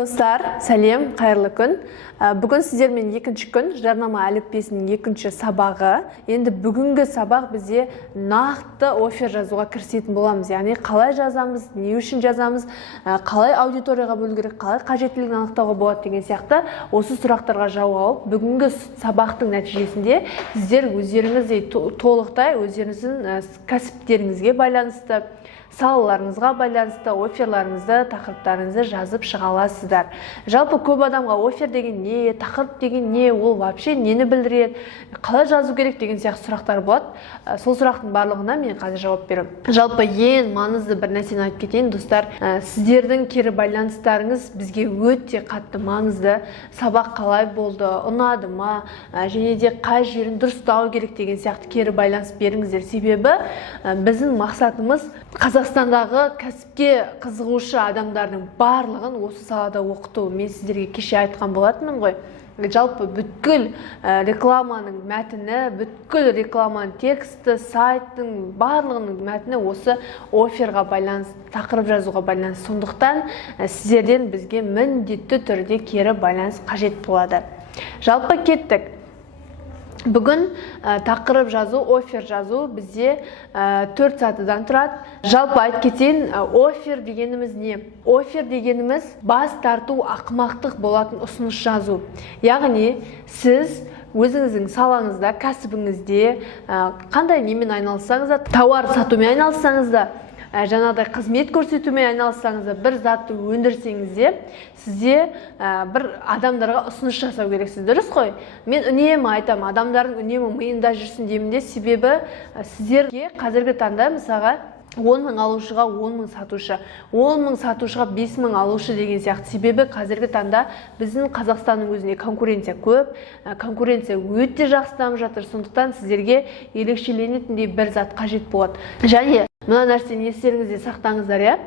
Достар, сәлем, қайырлы күн. Бүгін сіздермен екінші күн жарнама әліппесінің екінші сабағы. Енді бүгінгі сабақ бізде нақты офер жазуға кірісетін боламыз. Яғни қалай жазамыз, не үшін жазамыз, қалай аудиторияға бөлу керек, қалай қажеттілігін анықтауға болады деген сияқты осы сұрақтарға жауап алып, бүгінгі сабақтың нәтижесінде сіздер өздеріңіздей толықтай өздеріңіздің кәсіптеріңізге байланысты, салаларыңызға байланысты оферларыңызды, тақырыптарыңызды жазып шыға аласыздар. Жалпы көп адамға офер деген не, тақырып деген не, ол вообще нені білдіреді, қалай жазу керек деген сияқты сұрақтар болады. Сол сұрақтың барлығына мен қазір жауап беремін. Жалпы ең маңызды бір нәрсені айтып кетейін, достар. Сіздердің кері байланыстарыңыз бізге өте қатты маңызды. Сабақ қалай болды, ұнады ма, және де қай жерін дұрыстау керек деген сияқты кері байланыс беріңіздер. Себебі біздің мақсатымыз Қазақстандағы кәсіпке қызығушы адамдардың барлығын осы салада оқыту. Мен сіздерге кеше айтқан болатынмын ғой. Жалпы бүткіл рекламаның мәтіні, бүткіл рекламаның тексті, сайттың барлығының мәтіні осы оферға байланысты, тақырып жазуға байланысты. Сондықтан сіздерден бізге міндетті түрде кері байланыс қажет болады. Жалпы кеттік. Бүгін тақырып жазу, офер жазу бізде 4 сатыдан тұрады. Жалпы айтып кетейін, офер дегеніміз не? Офер дегеніміз бас тарту, ақымақтық болатын ұсыныс жазу. Яғни сіз өзіңіздің салаңызда, кәсібіңізде қандай немен айналыссаңыз да, тауар сатумен айналыссаңыз да, жаңағыдай қызмет көрсетумен айналыссаңыз да, бір затты өндірсеңізде, сізде бір адамдарға ұсыныс жасау керексіз, дұрыс қой? Мен үнемі айтамын, адамдардың үнемі миында жүрсін деймін де, себебі сіздерге қазіргі таңда мысалға 10 мың алушыға 10 мың сатушы, 10 мың сатушыға 5 мың алушы деген сияқты. Себебі қазіргі таңда біздің Қазақстанның өзіне конкуренция көп, конкуренция өте жақсы дамып жатыр. Сондықтан сіздерге ерекшеленетіндей бір зат қажет болады. Және мына нәрсені естеріңізде сақтаңыздар,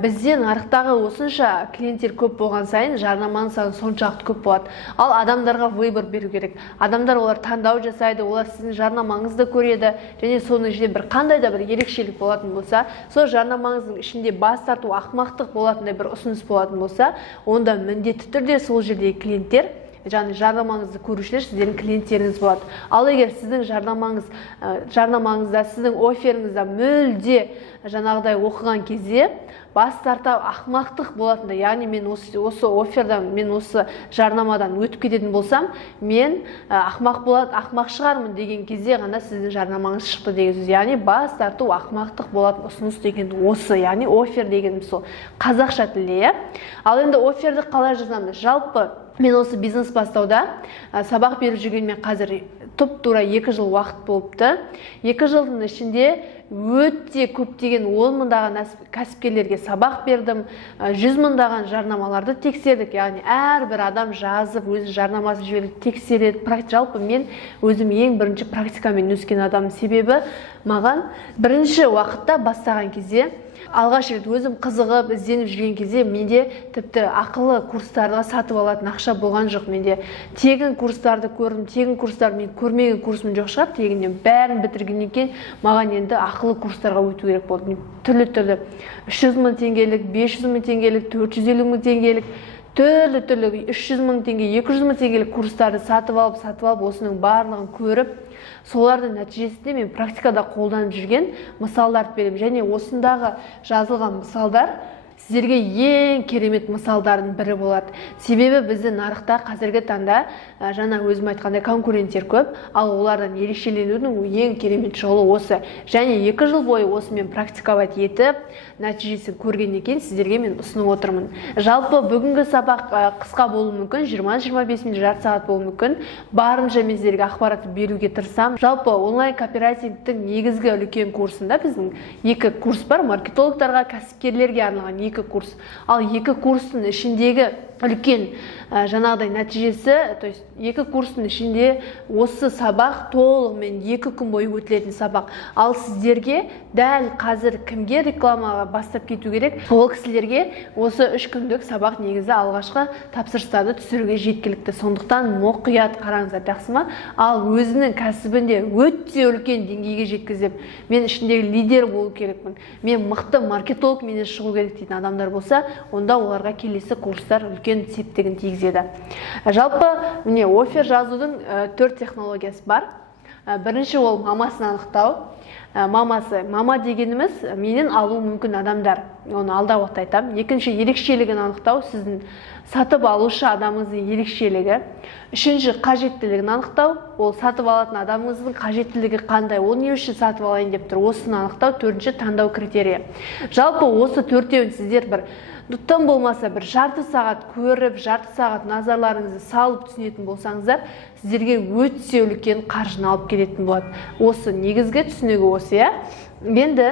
бізде нарықтағы осынша клиенттер көп болған сайын жарнаманың саны соншалықты көп болады. Ал адамдарға выбор беру керек. Адамдар олар таңдау жасайды, олар сіздің жарнамаңызды көреді, және соның ішінде бір қандай да бір ерекшелік болатын болса, сол жарнамаңыздың ішінде бас тарту, ақымақтық болатындай бір ұсыныс болатын болса, онда міндетті түрде сол жердегі клиенттер, яғни жарнамаңызды көрушілер сіздердің клиенттеріңіз болады. Ал егер сіздің жарнамаңызда, сіздің оферіңізде мүлде жаңағыдай оқыған кезде бас тартау, ақымақтық болатындай, яғни мен осы офердан, мен осы жарнамадан өтіп кететін болсам, мен ақымақ шығармын деген кезде ғана сіздің жарнамаңыз шықты деген сөз. Яғни бас тарту, ақымақтық болатын ұсыныс деген осы, яғни офер деген сол қазақша тілде. Ал енді оферді қалай жазамыз? Жалпы мен осы бизнес бастауда сабақ беріп жүргенмен қазір тура 2 жыл уақыт болыпты. 2 жылдың ішінде өте көптеген 10 мыңдаған кәсіпкерлерге сабақ бердім, 100 мыңдаған жарнамаларды тексердік. Яғни әрбір адам жазып, өзі жарнамасын жіберіп тексереді. Жалпы мен өзім ең бірінші практикамен өскен адам. Себебі маған бірінші уақытта бастаған кезде, алғаш рет өзім қызығып, ізденіп жүрген кезде менде тіпті ақылы курстарға сатып алатын ақша болған жоқ. Менде тегін курстарды көрдім, тегін курстарды мен көрмеген курсым жоқ шығар, тегіннен бәрін бітіргеннен кейін маған енді ақылы курстарға өту керек болды. Түрлі 300 мың теңгелік, 500 мың теңгелік, 450 мың теңгелік, түрлі 300 мың теңге, 200 мың теңгелік курстарды сатып алып, осының барлығын көріп, солардың нәтижесінде мен практикада қолданып жүрген мысалдарды беремін. Және осындағы жазылған мысалдар сіздерге ең керемет мысалдардың бірі болады. Себебі бізді нарықта қазіргі таңда жаңа өзім айтқандай конкуренттер көп, ал олардан ерекшеленудің ең керемет жолы осы. Және 2 жыл бойы осымен практиковать етіп, нәтижесін көргеннен кейін сіздерге мен ұсынып отырмын. Жалпы бүгінгі сабақ қысқа болуы мүмкін, 20-25 минут, жарты сағат болуы мүмкін. Барынша мен сіздерге ақпаратты беруге тырысамын. Жалпы онлайн копирайтингтің негізгі үлкен курсында біздің 2 курс бар, маркетологтарға, кәсіпкерлерге арналған 2 курс. Ал 2 курстың ішіндегі үлкен жаңағыдай нәтижесі, то есть 2 курстың ішінде осы сабақ толығымен 2 күн бойы өтілетін сабақ. Ал сіздерге дәл қазір кімге рекламаға бастап кету керек? Ол кісілерге осы 3 күндік сабақ негізі алғашқы тапсырыстарды түсіруге жеткілікті. Сондықтан мұқият қараңыздар, жақсы ма? Ал өзінің кәсібінде өте үлкен деңгейге жеткізіп, мен ішіндегі лидер болу керекпін, мен мықты маркетолог менен шығу керек дейтін адамдар болса, онда оларға келесі курстар үлкен септігін тигізеді. Жалпы, міне офер жазудың 4 технологиясы бар. Бірінші ол мамасын анықтау. Мама дегеніміз менен алу мүмкін адамдар. Оны алда уақытта айтамын. Екінші ерекшелігін анықтау, сіздің сатып алушы адамыңыздың ерекшелігі. Үшінші қажеттілігін анықтау, ол сатып алатын адамыңыздың қажеттілігі қандай, ол не үшін сатып алайын деп тұр, осыны анықтау. Төртінші таңдау критерийі. Жалпы осы төртеуін сіздер бір тым болмаса бір жарты сағат көріп, жарты сағат назарларыңызды салып түсінетін болсаңыздар, сіздерге өте үлкен қаржыны алып келетін болады. Осы негізгі түсінігі осы, я. Енді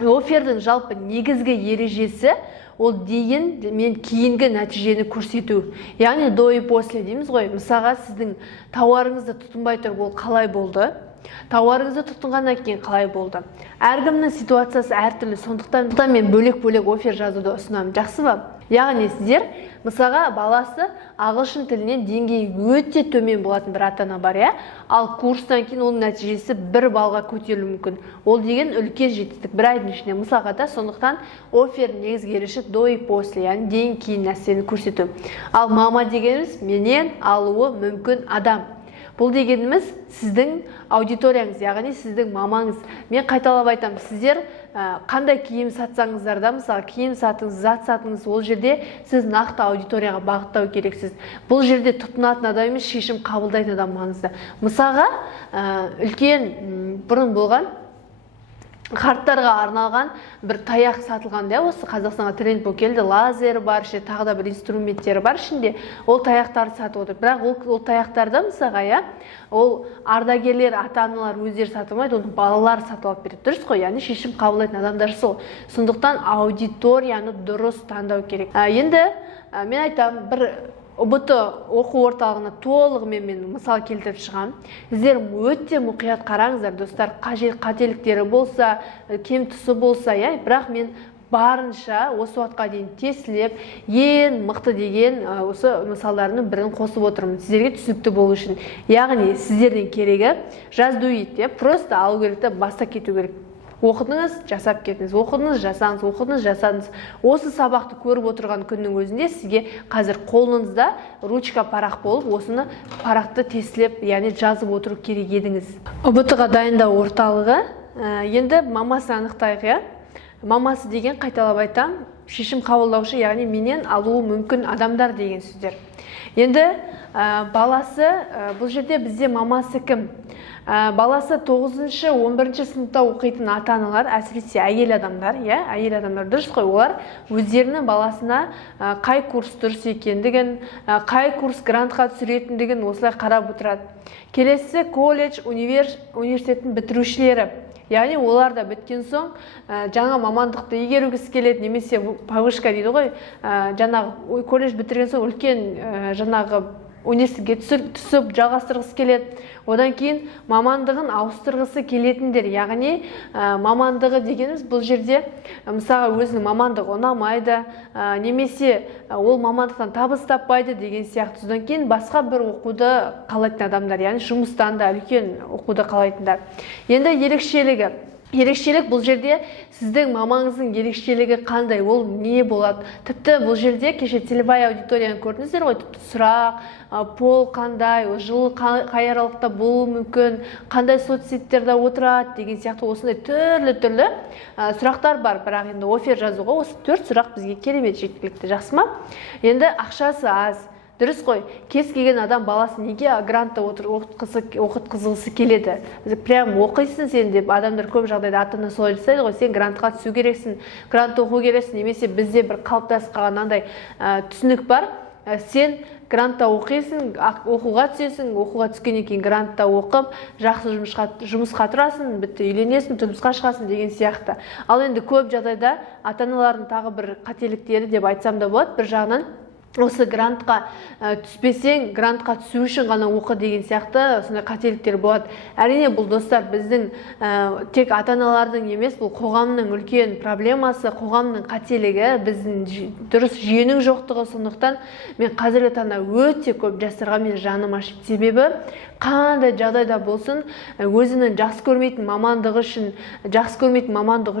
офердің жалпы негізгі ережесі ол дейін мен кейінгі нәтижені көрсету. Яғни до и после дейміз ғой. Мысалға сіздің тауарыңызды тұтынбай тұрып ол қалай болды? Тауарыңызды тұтынғаннан кейін қалай болды? Әркімнің ситуациясы әртүрлі, сондықтан мен бөлек-бөлек офер жазуды ұсынамын. Жақсы ба? Яғни сіздер, мысалға баласы ағылшын тілінен деңгейі өте төмен болатын бір ата-ана бар, я? Ал курстан кейін оның нәтижесі 1 балға көтерілуі мүмкін. Ол деген үлкен жетістік бір айдың ішінде. Мысалға да, сондықтан офер негізгі ережесі до и после, яғни дейін кейін нәрсені көрсету. Ал мама дегеніміз менен алуы мүмкін адам. Бұл дегеніміз сіздің аудиторияңыз, яғни сіздің мамаңыз. Мен қайталап айтамын, сіздер қандай киім сатсаңыздар да, мысалы киім сатыңыз, зат сатыңыз, ол жерде сіз нақты аудиторияға бағыттау керексіз. Бұл жерде тұтынатын адам емес, шешім қабылдайтын адам маңызды. Мысалға үлкен бұрын болған қарттарға арналған бір таяқ сатылған, да, осы Қазақстанға тренд болып келді, лазер бар, тағы да бір инструменттері бар ішінде, ол таяқтарды сатып отыр. Бірақ ол таяқтарды мысалға, я, ол ардагерлер, ата-аналар өздері сатып алмайды, оны балалар сатып алып береді. Дұрыс қой, яғни шешім қабылдайтын адамдар сол. Сондықтан аудиторияны дұрыс таңдау керек. Енді мен айтамын, бір ОБТ оқу орталығына толығымен мен мысал келтіріп шығам. Сіздер өте мұқият қараңыздар, достар, қателіктері болса, кем тұсы болса, я, бірақ мен барынша осы уақытқа дейін тестілеп, ең мықты деген осы мысалдарының бірін қосып отырмын, сіздерге түсінікті болу үшін. Яғни сіздердің керегі жаздуит, просто алу керек те баста кету керек. Оқыдыңыз, жасап кетіңіз, оқыдыңыз, жасаңыз, оқыдыңыз, жасаңыз. Осы сабақты көріп отырған күннің өзінде сізге қазір қолыңызда ручка парақ болып, осыны парақты тестілеп, яғни жазып отыру керек едіңіз. ОБТ-ға дайындау орталығы. Енді мамасы анықтайық, я. Мамасы деген, қайталап айтам, шешім қабылдаушы, яғни менен алуы мүмкін адамдар деген сөздер. Енді баласы, бұл жерде бізде мамасы кім? Баласы 9-11 сыныпта оқитын ата-аналар, әсіресе әйел адамдар, я, әйел адамдар дұрыс қой, олар өздерінің баласына қай курс дұрыс екендігін, қай курс грантқа түсіретіндігін осылай қарап отырады. Келесі колледж, университеттің бітірушілері. Яғни олар да біткен соң жаңа мамандықты игергісі келеді, немесе повышка дейді ғой, жаңағы колледж бітірген соң үлкен жаңағы университетке түсіп жалғастырғысы келеді. Одан кейін мамандығын ауыстырғысы келетіндер, яғни мамандығы дегеніміз бұл жерде мысалға өзінің мамандығы ұнамайды, немесе ол мамандықтан табыс таппайды деген сияқты. Содан кейін басқа бір оқуды қалайтын адамдар, яғни жұмыстан да үлкен оқуды қалайтындар. Енді ерекшелік бұл жерде сіздің мамаңыздың ерекшелігі қандай, ол не болады? Тіпті бұл жерде кеше целевая аудиторияны көрдіңіздер ғой, тіпті сұрақ, пол қандай, жылы қай аралықта болуы мүмкін, қандай соцсеттерде отырады деген сияқты осындай түрлі сұрақтар бар. Бірақ енді офер жазуға осы 4 сұрақ бізге керемет жеткілікті, жақсы ма? Енді ақшасы аз. Дұрыс қой, кез келген адам баласы неге грантта оқытқызғысы келеді. Прям оқисың сен деп адамдар көп жағдайда ата-ана солай жасайды ғой, сен грантқа түсу керексің, грант оқу керексің, немесе бізде бір қалыптасып қалған түсінік бар. Сен грантта оқисың, оқуға түсесің, оқуға түскеннен кейін грантта оқып, жақсы жұмысқа тұрасың, бітті үйленесің, тұрмысқа шығасың деген сияқты. Ал енді көп жағдайда ата-аналардың тағы бір қателіктері деп айтсам да болады. Бір жағынан осы грантқа түспесең, грантқа түсу үшін ғана оқы деген сияқты сондай қателіктер болады. Әрине бұл достар біздің тек ата-аналардың емес, бұл қоғамның үлкен проблемасы, қоғамның қателігі, біздің дұрыс жүйенің жоқтығы. Сондықтан мен қазіргі таңда өте көп жастарға мен жаным ашиды. Себебі қандай жағдайда болсын, өзінің жақсы көрмейтін мамандығы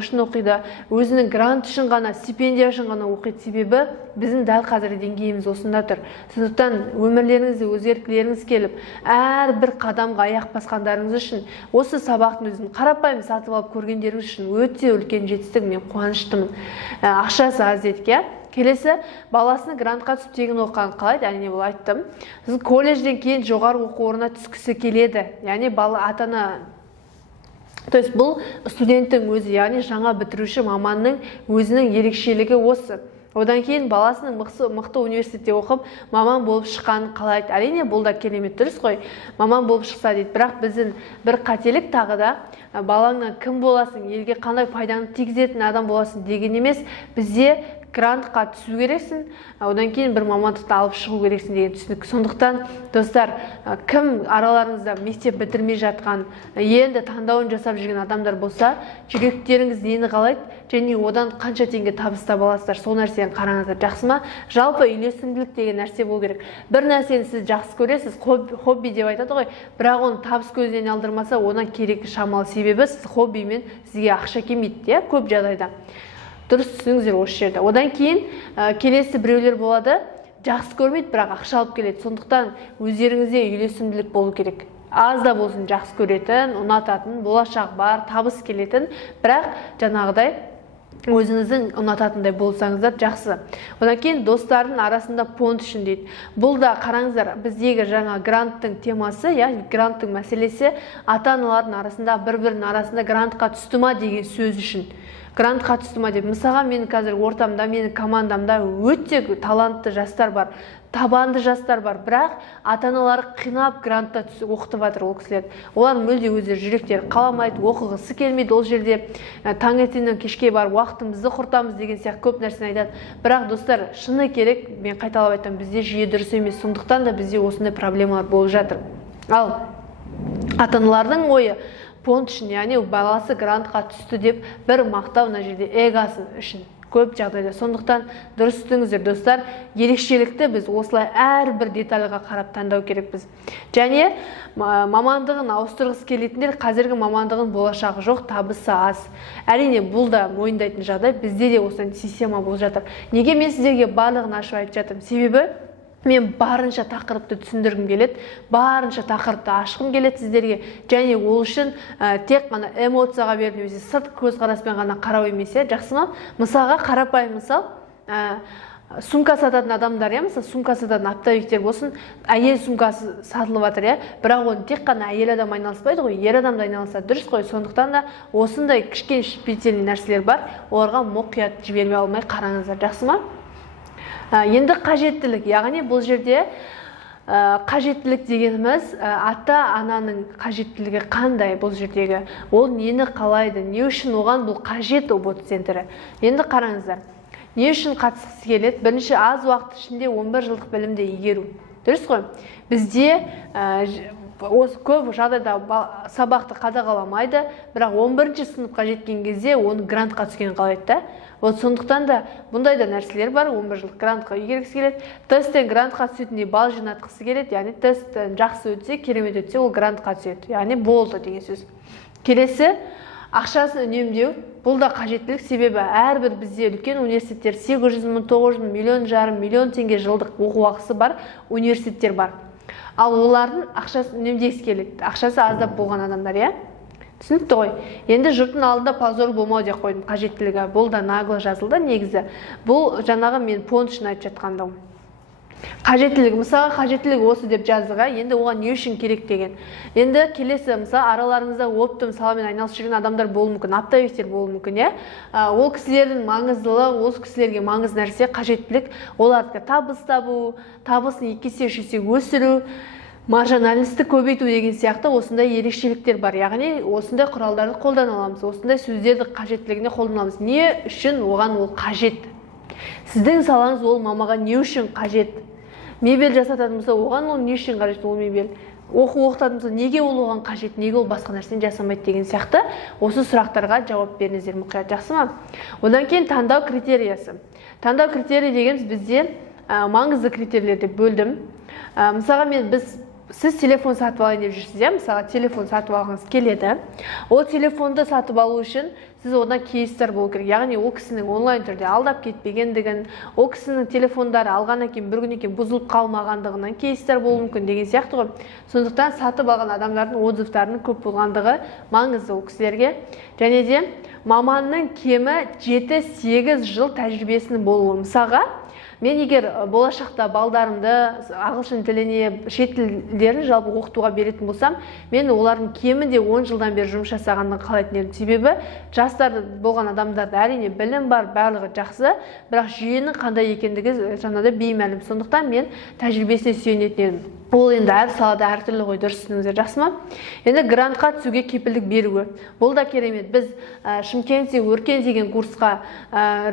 үшін оқиды, өзінің грант үшін ғана, стипендия үшін ғана оқиды. Себебі біздің дәл қазіргі деңгейіміз осында тұр. Сондықтан өмірлеріңізді өзгерткілеріңіз келіп, әрбір қадамға аяқ басқандарыңыз үшін, осы сабақтың өзін қарапайым сатып алып көргендеріңіз үшін өте үлкен жетістік, мен қуаныштымын. Ақшасы аз дедік. Келесі, баласының грантқа түсіп тегін оқығанын қалайды, әрине бұл айттым. Сіз колледжден кейін жоғары оқу орнына түскісі келеді. Яғни бала ата-ана, то есть бұл студенттің өзі, яғни жаңа бітіруші маманның өзінің ерекшелігі осы. Одан кейін баласының мықты университетте оқып, маман болып шыққанын қалайды. Әрине бұл да керемет, дұрыс қой. Маман болып шықса дейді. Бірақ біздің бір қателік тағы да балаңнан кім боласың, елге қандай пайданы тигізетін адам боласың деген емес, бізде грантқа түсу керексің, одан кейін бір мамандықты алып шығу керексің деген түсінік. Сондықтан достар, кім араларыңызда мектеп бітірмей жатқан, енді таңдауын жасап жүрген адамдар болса, жүректеріңіз нені қалайды және одан қанша теңге табыс таба аласыздар, сол нәрсені қараңыздар, жақсы ма? Жалпы үйлесімділік деген нәрсе болу керек. Бір нәрсені сіз жақсы көресіз, хобби деп айтады ғой, бірақ оны табыс көзінен алдырмаса, одан керегі шамалы. Себебі сіз хоббимен сізге ақша келмейді, көп жағдайда. Дұрыс түсініңіздер осы жерде. Одан кейін келесі біреулер болады, жақсы көрмейді, бірақ ақша алып келеді. Сондықтан өздеріңізде үйлесімділік болу керек. Аз да болсын жақсы көретін, ұнататын, болашақ бар, табыс келетін, бірақ жаңағыдай өзіңіздің ұнататындай болсаңыздар жақсы. Одан кейін достардың арасында фонд үшін дейді. Бұл да қараңыздар, біздегі жаңа гранттың темасы, гранттың мәселесі ата-аналардың арасында, бір-бірінің арасында грантқа түсті ма деген сөз үшін. Грантқа түсті ма деп. Мысалға, менің қазір ортамда, менің командамда өте талантты жастар бар, табанды жастар бар, бірақ ата-аналары қинап грантта түсіп оқытып жатыр ол кісілер. Олар мүлде өздері жүректері қаламайды, оқығысы келмейді ол жерде. Таңертеңнен кешке бар уақытымызды құртамыз деген сияқты көп нәрсені айтады. Бірақ достар, шыны керек, мен қайталап айтамын, бізде жүйе дұрыс емес. Сондықтан да бізде осындай проблемалар болып жатыр. Ал ата-аналардың ойы фонд үшін, яғни баласы грантқа түсті деп бір мақтау мына жерде эгосы үшін көп жағдайда. Сондықтан дұрыс түсініңіздер достар, ерекшелікті біз осылай әрбір детальға қарап таңдау керекпіз. Және мамандығын ауыстырғысы келетіндер қазіргі мамандығын болашағы жоқ, табысы аз. Әрине бұл да мойындайтын жағдай, бізде де осындай система болып жатыр. Неге мен сіздерге барлығын ашып айтып жатырмын? Себебі мен барынша тақырыпты түсіндіргім келеді, барынша тақырыпты ашқым келеді сіздерге, және ол үшін тек қана эмоцияға беріп немесе сырт көзқараспен ғана қарау емес, жақсы ма? Мысалға, қарапайым мысал, сумка сататын адамдар, мысалы сумка сататын оптовиктер болсын, әйел сумкасы сатылып жатыр, бірақ оны тек қана әйел адам айналыспайды ғой, ер адам да айналысады, дұрыс қой. Сондықтан да осындай кішкене шпицельный нәрселер бар, оларға мұқият жібермей алмай қараңыздар, жақсы ма? Енді қажеттілік, яғни бұл жерде қажеттілік дегеніміз ата-ананың қажеттілігі қандай бұл жердегі, ол нені қалайды, не үшін оған бұл қажет ұбт центрі. Енді қараңыздар, не үшін қатысқысы келеді? Бірінші, аз уақыт ішінде 11 жылдық білімді игеру. Дұрыс қой? Бізде көп жағдайда сабақты қадағаламайды, бірақ 11-ші сыныпқа жеткен кезде оны грантқа түскен қалайды. Сондықтан да бұндай да нәрселер бар, 11 жыл грантқа игергісі келеді. Тесттен грантқа түсетіндей бал жинатқысы келеді, яғни тесттен жақсы өтсе, керемет өтсе, ол грантқа түседі. Яғни болды деген сөз. Келесі, ақшасын үнемдеу. Бұл да қажеттілік, себебі әрбір бізде үлкен университеттер 800 мың, 900 мың, миллион жарым, миллион теңге жылдық оқу ақысы бар университеттер бар. Ал олардың ақшасын үнемдегісі келеді. Ақшасы аздап болған адамдар, түсінікті ғой. Енді жұрттың алдында позор болмау деп қойдым қажеттілігі. Бұл да наглы жазылды негізі. Бұл жаңағы мен фонд үшін айтып жатқандығым. Қажеттілік, мысалы қажеттілік осы деп жаздыға, енді оған не үшін керек деген. Енді келесі, мысалы араларыңызда оптом саламен айналысып жүрген адамдар болуы мүмкін, оптовиктер болуы мүмкін, ол кісілердің маңыздылығы, ол кісілерге маңызды нәрсе қажеттілік, оларды табыс табу, табысын 2 есе 3 есе өсіру, маржинальностьті көбейту деген сияқты осындай ерекшеліктер бар. Яғни осындай құралдарды қолдана аламыз, осындай сөздерді қажеттілігіне қолдана аламыз. Не үшін оған ол қажет? Сіздің салаңыз ол мамаға не үшін қажет? Мебель жасататын болса, оған ол не үшін қажет ол мебель? Оқу оқытатын болса, неге ол оған қажет, неге ол басқа нәрсені жасамайды деген сияқты осы сұрақтарға жауап беріңіздер мұқият, жақсы ма? Одан кейін таңдау критериясы. Таңдау критерий дегеніміз бізде маңызды критерийлер деп бөлдім. Мысалға сіз телефон сатып алайын деп жүрсіз, мысалға телефон сатып алғыңыз келеді. Ол телефонды сатып алу үшін сіз одан кейстер болу керек. Яғни ол кісінің онлайн түрде алдап кетпегендігін, ол кісінің телефондары алғаннан кейін бір күннен кейін бұзылып қалмағандығынан кейстер болуы мүмкін деген сияқты ғой. Сондықтан сатып алған адамдардың отзывтарының көп болғандығы маңызды ол кісілерге. Және де маманның кемі 7-8 жыл тәжірибесінің болуы. Мысалға, мен егер болашақта балдарымды ағылшын тіліне, шет тілдерін жалпы оқытуға беретін болсам, мен олардың кемінде 10 жылдан бері жұмыс жасағанын қалайтын едім. Себебі жастар болған адамдарда әрине білім бар, барлығы жақсы, бірақ жүйенің қандай екендігі жаңада беймәлім. Сондықтан мен тәжірибесіне сүйенетін едім. Ол енді әр салада әртүрлі ғой, дұрыс түсініңіздер, жақсы ма? Енді грантқа түсуге кепілдік беруі. Бұл да керемет. Біз Шымкентте өркен деген курсқа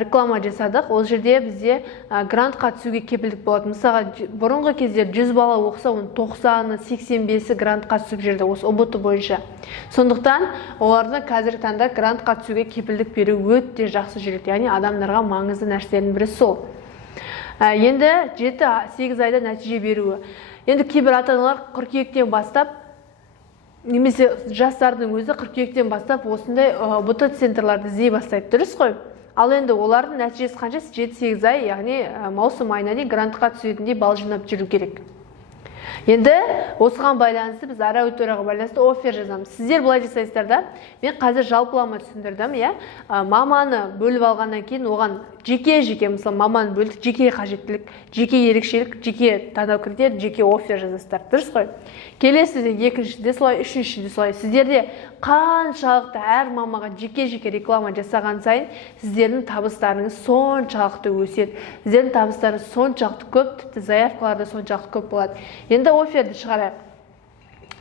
реклама жасадық. Ол жерде бізде грантқа түсуге кепілдік болады. Мысалға, бұрынғы кезде 100 бала оқыса, оның 90-ы, 85-і грантқа түсіп жүрді, осы ұбт бойынша. Сондықтан оларды қазіргі таңда грантқа түсуге кепілдік беру өте жақсы жүреді. Яғни адамдарға маңызды нәрселердің бірі сол. Енді 7-8 айда нәтиже беруі. Енді кейбір ата-аналар қыркүйектен бастап, немесе жастардың өзі қыркүйектен бастап осындай ұбт центрларды іздей бастайды, дұрыс қой? Ал енді олардың нәтижесі қаншасы? 7-8 ай, яғни маусым айына дейін грантқа түсетіндей балл жинап жүру керек. Енді осыған байланысты біз ара өтураға байланысты оффер жазамыз. Сіздер былай жасайсыздар да, мен қазір жалпылама түсіндірдім, маманы бөліп алғаннан кейін оған жеке, мысалы маманы бөлдік, жеке қажеттілік, жеке ерекшелік, жеке таңдау критерий, жеке оффер жазасыздар, дұрыс қой? Келесіде екіншіде солай, үшіншіде солай. Сіздерде қаншалықты әр мамаға жеке-жеке реклама жасаған сайын сіздердің табыстарыңыз соншалықты өседі. Сіздердің табыстарыңыз соншалықты көп, тіпті заявкалар да соншалықты көп болады. Енді офферді шығарайық.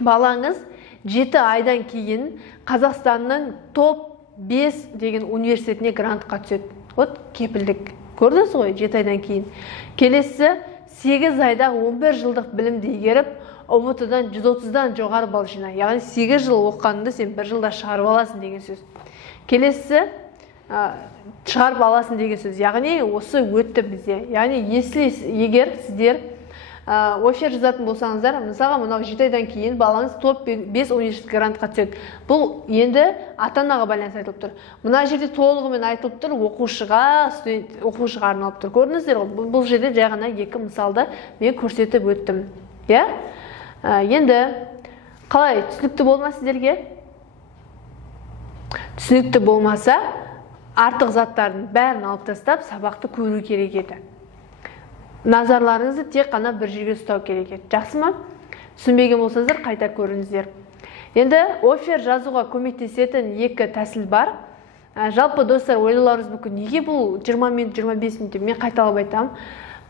Балаңыз 7 айдан кейін Қазақстанның топ 5 деген университетіне грантқа түседі. Вот кепілдік. Көрдіңіз ғой, 7 айдан кейін. Келесі 8 айда 11 жылдық білімді игеріп, ұбт-дан 130-дан жоғары балл жина. Яғни 8 жыл оқығаныңды сен 1 жылда шығарып аласың деген сөз. Келесі шығарып аласың деген сөз. Яғни осы өтті бізде. Яғни егер сіздер оффер жазатын болсаңыздар, мысалға мынау 7 айдан кейін балаңыз топ 5 университет грантқа түседі. Бұл енді ата-анаға байланысты айтылып тұр. Мына жерде толығымен айтылып тұр, оқушыға арналып тұр. Көрдіңіздер ғой, бұл жерде жай ғана екі мысалды мен көрсетіп өттім. Енді қалай, түсінікті болма сіздерге? Түсінікті болмаса, артық заттардың бәрін алып тастап, сабақты көру керек еді. Назарларыңызды тек қана бір жерге ұстау керек еді. Жақсы ма? Түсінбеген болсаңыздар, қайта көріңіздер. Енді оффер жазуға көмектесетін екі тәсіл бар. Жалпы достар, ойлауларыңыз мүмкін, неге бұл 20 минут, 25 минут деп мен қайталап айтамын.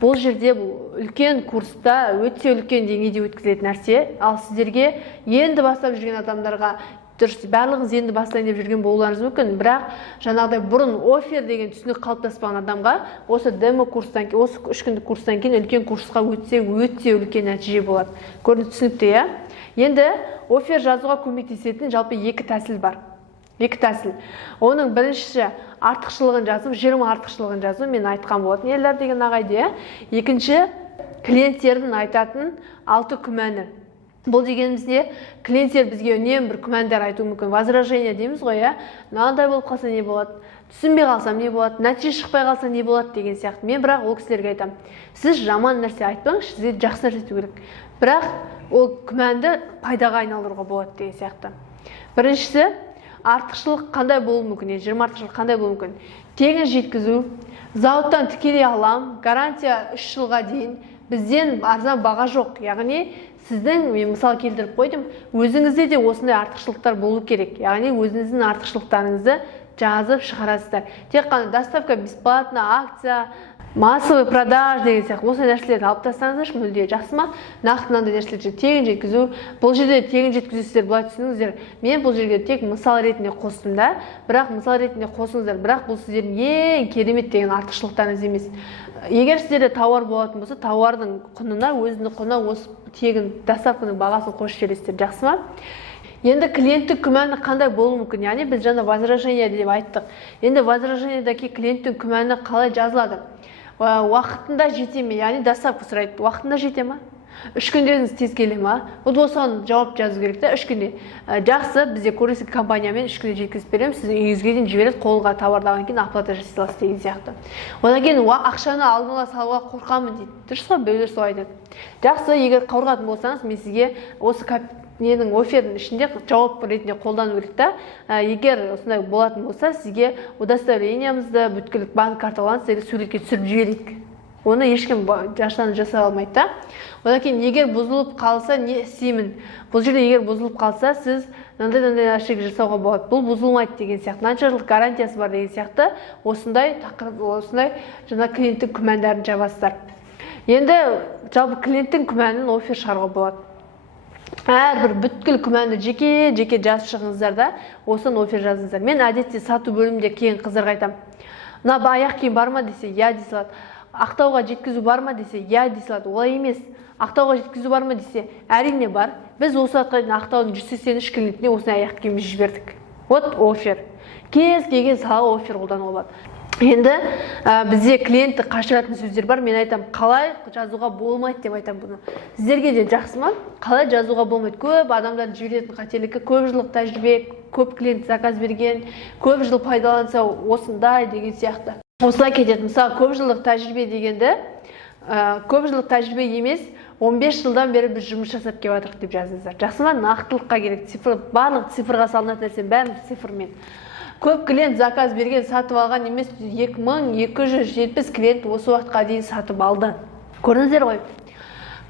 Бұл жерде бұл үлкен курста өте үлкен деңгейде өткізілетін нәрсе. Ал сіздерге енді бастап жүрген адамдарға дұрыс, барлығыңыз енді бастайын деп жүрген болуларыңыз мүмкін, бірақ жаңағыдай бұрын оффер деген түсінік қалыптаспаған адамға осы демо курстан кейін, осы 3 күндік курстан кейін үлкен курсқа өтсе өте үлкен нәтиже болады. Көрдіңіз, түсінікті, иә? Енді оффер жазуға көмектесетін жалпы екі тәсіл бар. Екі тәсіл. Оның біріншісі артықшылығын жазу, 20 артықшылығын жазу, мен айтқан болатын елдер деген ағайды. Екінші клиенттердің айтатын 6 күмәні. Бұл дегенімізде клиенттер бізге үнемі бір күмәндар айтуы мүмкін. Возражение дейміз ғой, мынандай болып қалса не болады, түсінбей қалсам не болады, нәтиже шықпай қалса не болады деген сияқты. Мен бірақ ол кісілерге айтамын, сіз жаман нәрсе айтпаңыз, сізге жақсы нәрсе айту керек. Бірақ ол күмәнді пайдаға айналдыруға болады деген сияқты. Біріншісі, артықшылық қандай болуы мүмкін, 20 артықшылық қандай болуы мүмкін? Тегін жеткізу, зауыттан тікелей алам, гарантия 3 жылға дейін, бізден арзан баға жоқ. Яғни сіздің, мен мысал келтіріп қойдым, өзіңізде де осындай артықшылықтар болу керек. Яғни өзіңіздің артықшылықтарыңызды жазып шығарасыздар. Тек қана доставка бесплатно, акция, массовый продаж деген сияқты осы нәрселерді алып тастаңыздаршы, мүлде жақсы ма? Нақты мынандай нәрселерді тегін жеткізу. Бұл жерде тегін жеткізусіздер, былай түсініңіздер. Мен бұл жерге тек мысал ретінде қостым да, бірақ мысал ретінде қосыңыздар, бірақ бұл сіздердің ең керемет деген артықшылықтарыңыз емес. Егер сіздерде тауар болатын болса, тауардың құнына, өзінің құнына осы тегін доставканың бағасын қосып жібересіздер, жақсы ма? Енді клиенттің күмәні қандай болуы мүмкін? Яғни біз жаңа возражение деп айттық. Енді возражениедегі клиенттің күмәні қалай жазылады? Уақытында жете ме? Яғни доставка сұрайды. Уақытында жете ме? 3 күндеріңіз тез келе ме? Бұл осыған жауап жазу керек та. 3 күнде. Жақсы, бізде көресік компаниямен 3 күнде жеткізіп береміз. Сіздің үйіңізге дейін жібереді, қолға товардаған кейін оплата жасай аласыз деген сияқты. Одан кейін ақшаны алдын ала салуға қорқамын дейді. Дұрыс қой, біреулер солай айтады. Жақсы, егер қорқатын болсаңыз, мен сізге осы ненің офердің ішінде жауап ретінде қолдану керек та. Егер осындай болатын болса, сізге удостоверениямызды, бүткіл банк карталарыңызды суретке түсіріп жіберейік. Оны ешкім жасай алмайды да. Одан кейін егер бұзылып қалса, не істеймін? Бұл жерде егер бұзылып қалса, сіз мынандай нәрсеге жасауға болады. Бұл бұзылмайды деген сияқты. Қанша жыл гарантиясы бар деген сияқты. Осындай жаңа клиенттің күмәндарын жабасыздар. Енді жалпы клиенттің күмәнін офер шығаруға болады. Әрбір бүткіл күмәнді жеке жазып шығыңыздар да, осыны офер жазыңыздар. Мен әдетте сату бөлімінде кейін қыздарға айтамын. Мына аяқ киім бар ма десе, я дей салады. Ақтауға жеткізу бар ма десе, я дей салады. Олай емес. Ақтауға жеткізу бар ма десе, әрине бар. Біз осы уақытқа дейін Ақтаудың 183 клиентіне осындай аяқ киім жібердік. Вот офер. Кез келген салаға офер қолдануға болады. Енді бізде клиентті қашыратын сөздер бар. Мен айтам, қалай жазуға болмайды деп айтам бұны. Сіздерге де жақсы ма? Қалай жазуға болмайды? Көп адамдар жіберетін қателігі, көп жылдық тәжірибе, көп клиент заказ берген, көп жыл пайдаланса осындай деген сияқты. Осылай кетеді. Мысалы, көп жылдық тәжірибе дегенді, көп жылдық тәжірибе емес, 15 жылдан бері біз жұмыс жасап келіп жатырмық деп жазыңыздар. Жақсы ма? Нақтылыққа керек. Барлық цифрға салынатын нәрсе бәрін цифрмен. Көп клиент заказ берген, сатып алған емес, 2270 клиент осы уақытқа дейін сатып алды. Көрдіңіздер ғой?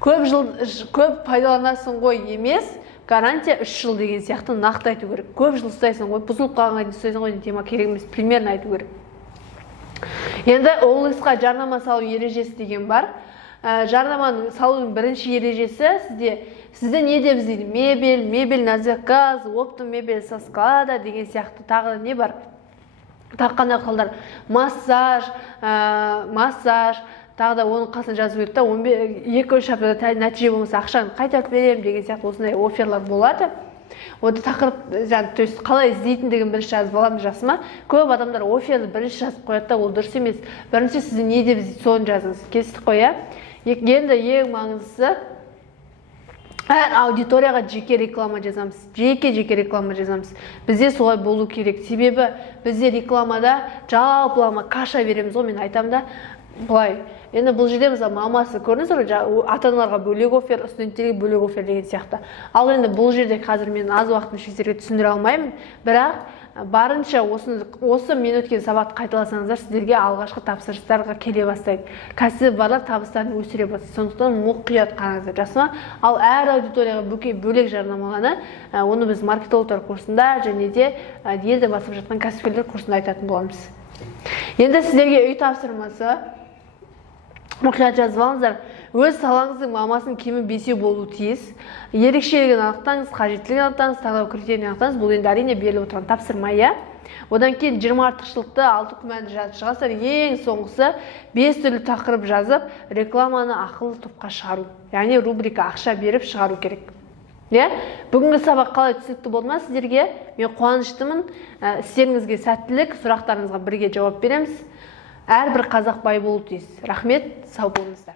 Көп пайдаланасың ғой емес, гарантия 3 жыл деген сияқты нақты айту керек. Көп жыл ұстайсың ғой, бұзылып қалғанға дейін ұстайсың ғой, тема керек емес, примерно айту керек. Енді OLX-қа жарнама салу ережесі деген бар. Жарнаманы салудың бірінші ережесі сізде не деп іздейді? Мебель на заказ, оптом мебель со склада деген сияқты тағы не бар? Таққанда қалдар массаж, тағы да оның қасына жазу керек та, 2-3 аптада нәтиже болмаса ақшаны қайтарып беремін деген сияқты осындай оферлар болады. Онда тақырып, қалай іздейтіндігін бірінші жазып аламыз, жақсы ма? Көп адамдар оферді бірінші жазып қояды да, ол дұрыс емес. Бірінші сізді не деп іздейді, соны жазыңыз. Кестік қой, иә? Енді ең маңыздысы, әр аудиторияға жеке реклама жазамыз. Жеке реклама жазамыз. Бізде солай болу керек. Себебі бізде рекламада жалпылама каша береміз ғой, мен айтам да, былай. Енді бұл жерде мысалы мамасы көрдіңіздер, ата-аналарға бөлек офер, студенттерге бөлек офер деген сияқты. Ал енді бұл жерде қазір мен аз уақытын сіздерге түсіндіре алмаймын, бірақ барынша осы мен өткен сабақты қайталасаңыздар, сіздерге алғашқы тапсырыстарға келе бастайды. Кәсібі барлар табыстарын өсіре бастайды. Сондықтан мұқият қараңыздар, жақсы ма? Ал әр аудиторияға бөлек жарнамаланы, оны біз маркетологтар курсында және де елді басып жатқан кәсіпкерлер курсында айтатын боламыз. Енді сіздерге үй тапсырмасы мұқият жазып алыңыздар. Өз салаңыздың мамасының кемі 5 болуы тиіс. Ерекшелігін анықтаңыз, қажеттілігін анықтаңыз, таңдау критерийін анықтаңыз. Бұл енді әрине беріліп отырған тапсырма, иә. Одан кейін 20 артықшылықты, 6 күмәнді жазып шығасыздар. Ең соңғысы 5 түрлі тақырып жазып, рекламаны ақылы топқа шығару. Яғни рубрика ақша беріп шығару керек. Бүгінгі сабақ қалай түсінікті болды ма сіздерге? Мен қуаныштымын. Істеріңізге сәттілік, сұрақтарыңызға бірге жауап береміз. Әрбір қазақ бай болуы тиіс. Рахмет, сау болыңыздар.